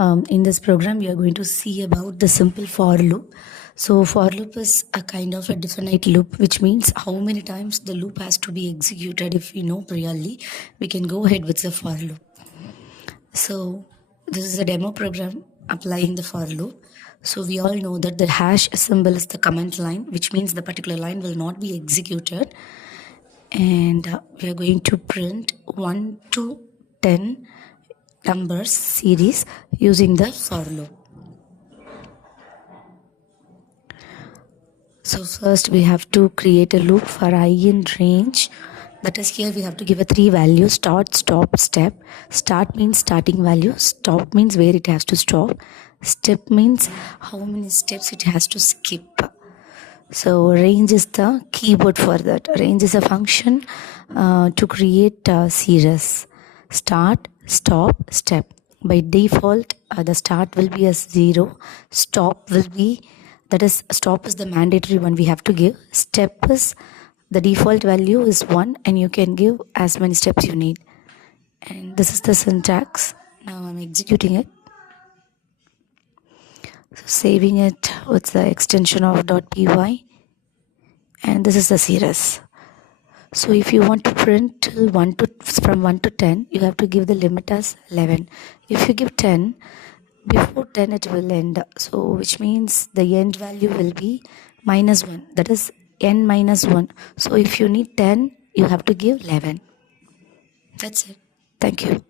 In this program, we are going to see about the simple for loop. So for loop is a kind of a definite loop, which means how many times the loop has to be executed. If we know clearly, we can go ahead with the for loop. So this is a demo program applying the for loop. So we all know that the hash symbol is the comment line, which means the particular line will not be executed. And we are going to print 1 to 10 numbers series using the for loop. So first we have to create a loop for I in range. That is, here we have to give a 3 values: start, stop, step. Start means starting value, stop means where it has to stop, step means how many steps it has to skip. So range is the keyboard for that. Range is a function to create a series. Start, stop, step. By default, the start will be as 0. Stop will be, that is, stop is the mandatory one we have to give. Step is, the default value is 1 and you can give as many steps you need. And this is the syntax. Now I'm executing it. So saving it with the extension of .py. And this is the series. So if you want to print till from 1 to 10, you have to give the limit as 11. If you give 10, before 10 it will end. So which means the end value will be -1. That is n minus 1. So if you need 10, you have to give 11. That's it. Thank you.